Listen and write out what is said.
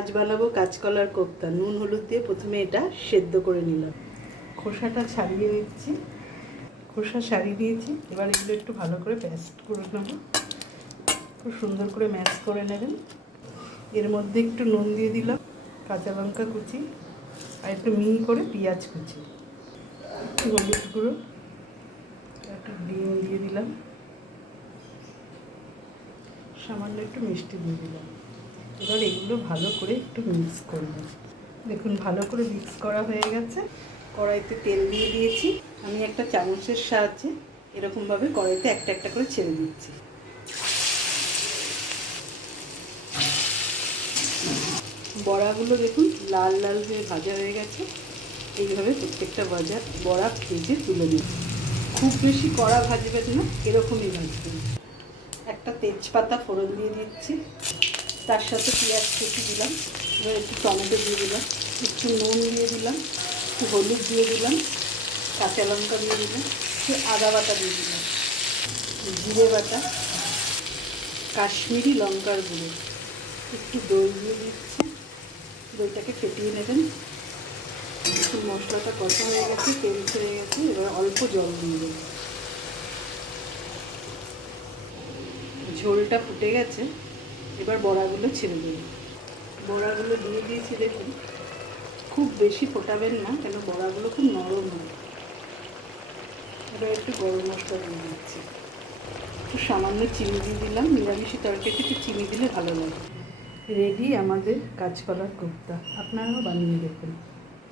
আজ বানাবো কাঁচকলার কোপ্তা। নুন হলুদ দিয়ে প্রথমে এটা সেদ্ধ করে নিলাম। খোসাটা ছাড়িয়ে নিচ্ছি। খোসা ছাড়িয়ে নিয়েছি। এবার এগুলো একটু ভালো করে পেস্ট করে নেব। খুব সুন্দর করে ম্যাশ করে নেবেন। এর মধ্যে একটু নুন দিয়ে দিলাম, কাঁচা লঙ্কা কুচি আর একটু মিহি করে পেঁয়াজ কুচি, একটু হলুদ গুঁড়ো, একটু ডিম দিয়ে দিলাম, সামান্য একটু মিষ্টি দিয়ে দিলাম। এবার এগুলো ভালো করে একটু মিক্স করব। দেখুন ভালো করে মিক্স করা হয়ে গেছে। কড়াইতে তেল দিয়ে দিয়েছি। আমি একটা চামচের সাহায্যে এরকমভাবে কড়াইতে একটা একটা করে ছেড়ে দিচ্ছি। বড়াগুলো দেখুন লাল লাল হয়ে ভাজা হয়ে গেছে। এইভাবে প্রত্যেকটা বড়া ভেজে তুলে নিন। খুব বেশি কড়া ভাজবেন না, এরকমই ভাজবেন। একটা তেজপাতা ফোড়ন দিয়ে দিচ্ছি, তার সাথে পেঁয়াজ কুচি দিলাম। এবার একটু টমেটো দিয়ে দিলাম, একটু নুন দিয়ে দিলাম, একটু হলুদ দিয়ে দিলাম, কাঁচা লঙ্কা দিয়ে দিলাম, একটু আদা বাটা দিয়ে দিলাম, জিরে বাটা, কাশ্মীরি লঙ্কার গুঁড়ো, একটু দই দিয়ে দিচ্ছি। দইটাকে ফেটিয়ে নেবেন। একটু মশলাটা কষা হয়ে গেছে, তেল ছেড়ে গেছে। এবার অল্প জল দিয়ে দেবেন। ঝোলটা ফুটে গেছে। এবার বড়াগুলো ছেড়ে দেবেন। বড়াগুলো দিয়ে দিয়েছি দেখুন। খুব বেশি ফোটাবেন না, কেন বড়াগুলো খুব নরম হয়। এবার একটু গরম মশলা দিয়ে দিচ্ছি, একটু সামান্য চিনি দিয়ে দিলাম। নিরামিষি তরকারিতে একটু চিনি দিলে ভালো লাগে। রেডি আমাদের কাঁচকলার কোপ্তা। আপনারাও বানিয়ে দেখুন।